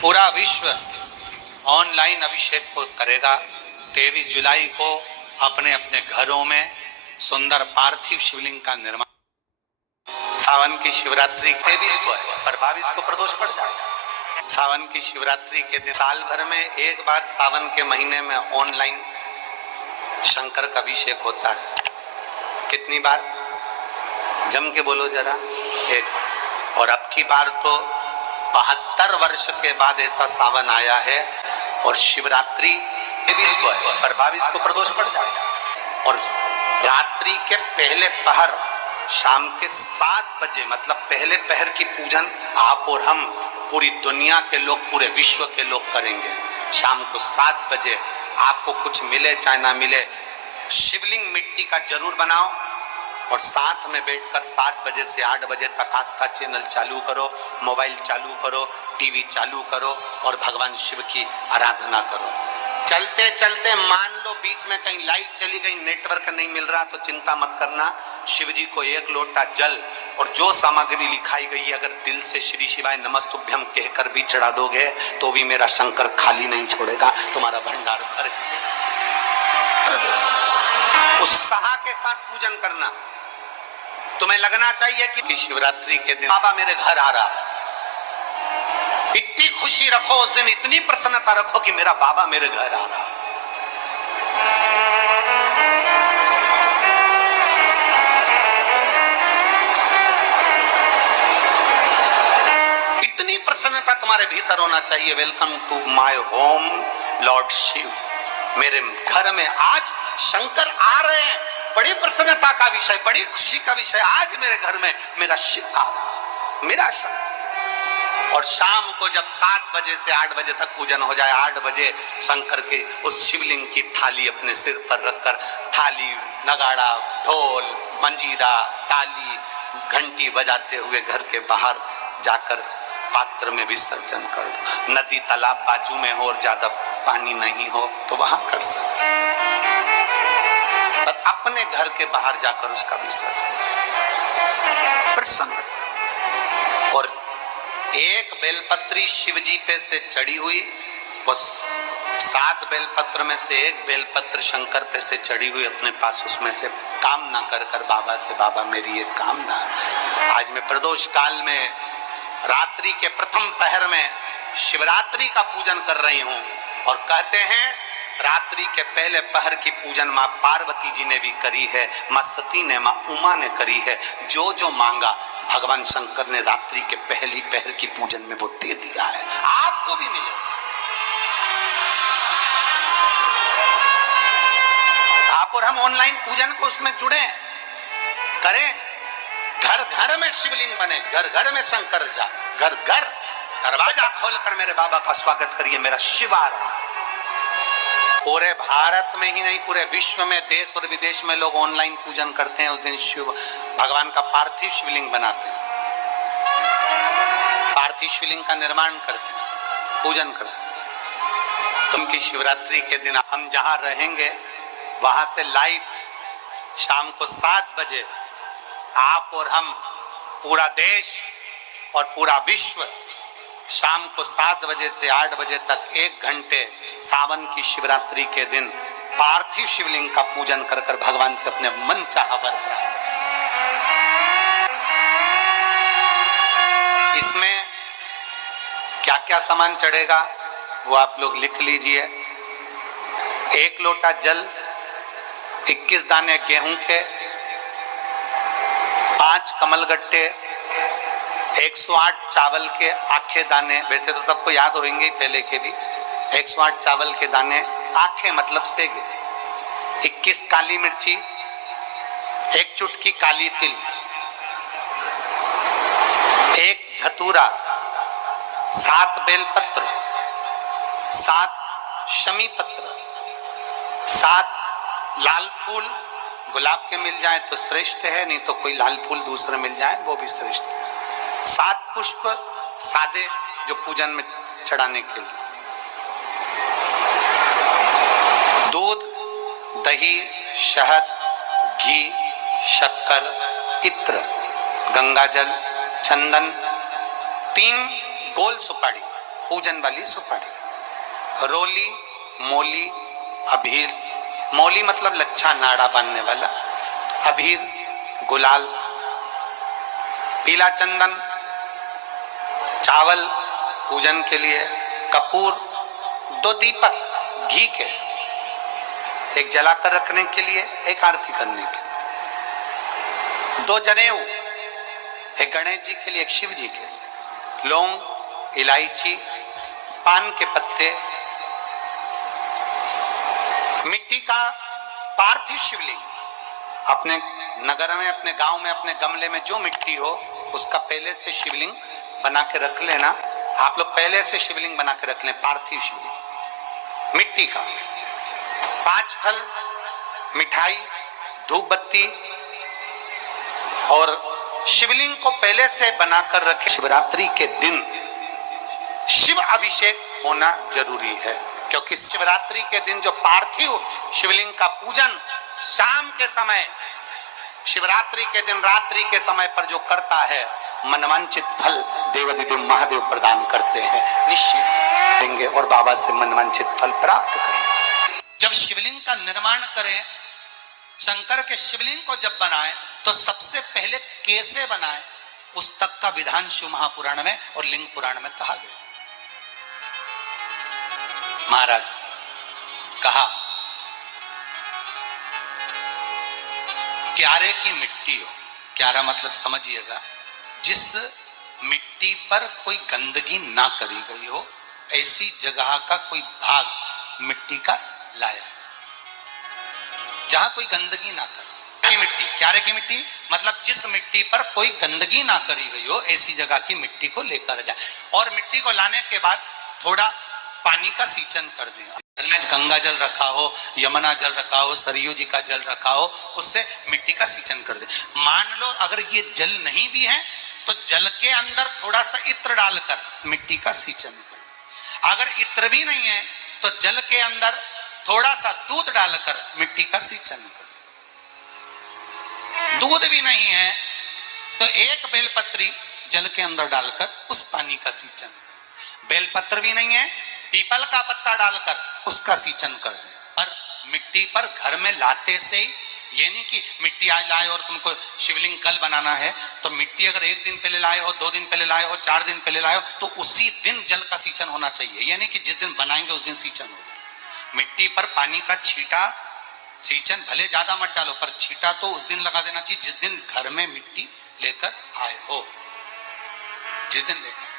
पूरा विश्व ऑनलाइन अभिषेक को करेगा। 23 जुलाई को अपने अपने घरों में सुंदर पार्थिव शिवलिंग का निर्माण। सावन की शिवरात्रि 23 को है, पर 22 को प्रदोष पड़ जाएगा। सावन की शिवरात्रि के दिन साल भर में एक बार सावन के महीने में ऑनलाइन शंकर का अभिषेक होता है। कितनी बार? जम के बोलो जरा। एक बार। और अब की बार तो 72 वर्ष के बाद ऐसा सावन आया है और शिवरात्रि 23 को है, पर 22 को प्रदोष पड़ जाएगा। और रात्रि के पहले पहर शाम के 7 बजे, मतलब पहले पहर की पूजन आप और हम, पूरी दुनिया के लोग, पूरे विश्व के लोग करेंगे। शाम को 7 बजे आपको कुछ मिले चाहे ना मिले, शिवलिंग मिट्टी का जरूर बनाओ और साथ में बैठकर 7 बजे से 8 बजे तक आस्था चैनल चालू करो, मोबाइल चालू करो, टीवी चालू करो और भगवान शिव की आराधना करो। चलते चलते मान लो बीच में कहीं लाइट चली गई, नेटवर्क नहीं मिल रहा, तो चिंता मत करना। शिव जी को 1 लोटा जल और जो सामग्री लिखाई गई है, अगर दिल से श्री शिवाय नमस्तुभ्यम कहकर भी चढ़ा दोगे तो भी मेरा शंकर खाली नहीं छोड़ेगा, तुम्हारा भंडार भर उत्साह के साथ पूजन करना। तुम्हें लगना चाहिए कि शिवरात्रि के दिन बाबा मेरे घर आ रहा है। इतनी खुशी रखो उस दिन, इतनी प्रसन्नता रखो कि मेरा बाबा मेरे घर आ रहा है। इतनी प्रसन्नता तुम्हारे भीतर होना चाहिए। Welcome to my home lord Shiv. मेरे घर में आज शंकर आ रहे हैं, बड़ी प्रसन्नता का विषय, बड़ी खुशी का विषय। आज मेरे घर में मेरा शिव आ रहा है, मेरा शंकर। और शाम को जब 7 बजे से 8 बजे तक पूजन हो जाए, 8 बजे शंकर के उस शिवलिंग की थाली अपने सिर पर रखकर, थाली, नगाड़ा, ढोल, मंजीरा, ताली, घंटी बजाते हुए घर के बाहर जाकर पात्र में विसर्जन कर दो। नदी तालाब बाजू में हो और ज्यादा पानी नहीं हो तो वहां कर सकते, पर अपने घर के बाहर जाकर उसका विसर्जन प्रसन्न। और एक बेलपत्री शिव जी पे से चढ़ी हुई, उस 7 बेलपत्र में से एक बेलपत्र शंकर पे से चढ़ी हुई अपने पास, उसमें से कामना कर कर बाबा से, बाबा मेरी ये कामना, आज मैं प्रदोष काल में रात्रि के प्रथम पहर में शिवरात्रि का पूजन कर रही हूं। और कहते हैं रात्रि के पहले पहर की पूजन मां पार्वती जी ने भी करी है, मां सती ने, मां उमा ने करी है। जो जो मांगा भगवान शंकर ने रात्रि के पहली पहर की पूजन में वो दे दिया है, आपको भी मिले। आप और हम ऑनलाइन पूजन को उसमें जुड़े करें। घर घर में शिवलिंग बने, घर घर में शंकर जा, घर घर दरवाजा खोलकर मेरे बाबा का स्वागत करिए, मेरा शिव आ रहा है। पूरे भारत में ही नहीं, पूरे विश्व में, देश और विदेश में लोग ऑनलाइन पूजन करते हैं। उस दिन शिव भगवान का पार्थिव शिवलिंग बनाते हैं, पार्थिव शिवलिंग का निर्माण करते हैं, पूजन करते हैं। तो उनकी शिवरात्रि के दिन हम जहां रहेंगे वहां से लाइव शाम को 7 बजे आप और हम, पूरा देश और पूरा विश्व, शाम को 7 बजे से 8 बजे तक 1 घंटे सावन की शिवरात्रि के दिन पार्थिव शिवलिंग का पूजन कर कर भगवान से अपने मन चाहा वर प्राप्त। इसमें क्या क्या सामान चढ़ेगा वो आप लोग लिख लीजिए। 1 लोटा जल, 21 दाने गेहूं के, 5 कमलगट्टे, 108 चावल के आखे दाने, वैसे तो सबको याद होंगे पहले के भी। 108 चावल के दाने, आखे मतलब सेगे, 21 काली मिर्ची, 1 चुटकी काली तिल, 1 धतूरा, 7 बेलपत्र, 7 शमी पत्र, 7 लाल फूल, गुलाब के मिल जाए तो श्रेष्ठ है, नहीं तो कोई लाल फूल दूसरे मिल जाए वो भी श्रेष्ठ है। 7 पुष्प सादे जो पूजन में चढ़ाने के लिए, दूध, दही, शहद, घी, शक्कर, इत्र, गंगाजल, चंदन, 3 गोल सुपारी, पूजन वाली सुपारी, रोली, मोली, अबीर। मोली मतलब लच्छा नाड़ा बांधने वाला, अबीर गुलाल, पीला चंदन, चावल पूजन के लिए, कपूर, 2 दीपक घी के, एक जलाकर रखने के लिए, एक आरती करने के लिए, 2 जनेऊ, एक गणेश जी के लिए, एक शिव जी के लिए, लौंग, इलायची, पान के पत्ते, मिट्टी का पार्थिव शिवलिंग। अपने नगर में, अपने गांव में, अपने गमले में जो मिट्टी हो उसका पहले से शिवलिंग बना के रख लेना। आप लोग पहले से शिवलिंग बना के रख लें, पार्थिव शिवलिंग मिट्टी का। 5 फल, मिठाई, धूप बत्ती और शिवलिंग को पहले से बनाकर रखें। शिवरात्रि के दिन शिव अभिषेक होना जरूरी है, क्योंकि शिवरात्रि के दिन जो पार्थिव शिवलिंग का पूजन शाम के समय, शिवरात्रि के दिन रात्रि के समय पर जो करता है, मनवांचित फल देवाधिदेव महादेव प्रदान करते हैं। निश्चित देंगे और बाबा से मनवांचित फल प्राप्त करेंगे। जब शिवलिंग का निर्माण करें, शंकर के शिवलिंग को जब बनाएं, तो सबसे पहले कैसे बनाएं, उस तक का विधान शिव महापुराण में और लिंग पुराण में कहा गया। महाराज कहा, क्यारे की मिट्टी हो, क्यारा मतलब समझिएगा, जिस मिट्टी पर कोई गंदगी ना करी गई हो, ऐसी जगह का कोई भाग मिट्टी का लाया जाए जहां कोई गंदगी ना करे। की मिट्टी, क्यारे की मिट्टी मतलब जिस मिट्टी पर कोई गंदगी ना करी गई हो, ऐसी जगह की मिट्टी को लेकर जाए। और मिट्टी को लाने के बाद थोड़ा पानी का सींचन कर दें। घर में गंगा जल रखा हो, यमुना जल रखा हो, सरयू जी का जल रखा हो, उससे मिट्टी का सींचन कर दे। मान लो अगर ये जल नहीं भी है तो जल के अंदर थोड़ा सा इत्र डालकर मिट्टी का सींचन कर। अगर इत्र भी नहीं है तो जल के अंदर थोड़ा सा दूध डालकर मिट्टी का सींचन कर। दूध भी नहीं है तो एक बेलपत्री जल के अंदर डालकर उस पानी का सींचन। बेलपत्र भी नहीं है, पीपल का पत्ता डालकर उसका सींचन कर दे। पर मिट्टी पर घर में लाते से ही, ये नहीं कि मिट्टी आज लाए और तुमको शिवलिंग कल बनाना है, तो मिट्टी अगर 1 दिन पहले लाए हो, 2 दिन पहले लाए हो, 4 दिन पहले लाए हो, तो उसी दिन जल का सींचन होना चाहिए। ये नहीं कि जिस दिन बनाएंगे उस दिन सींचन हो। मिट्टी पर पानी का छींटा, सींचन भले ज्यादा मत डालो, पर छींटा तो उस दिन लगा देना चाहिए जिस दिन घर में मिट्टी लेकर आए हो, जिस दिन लेकर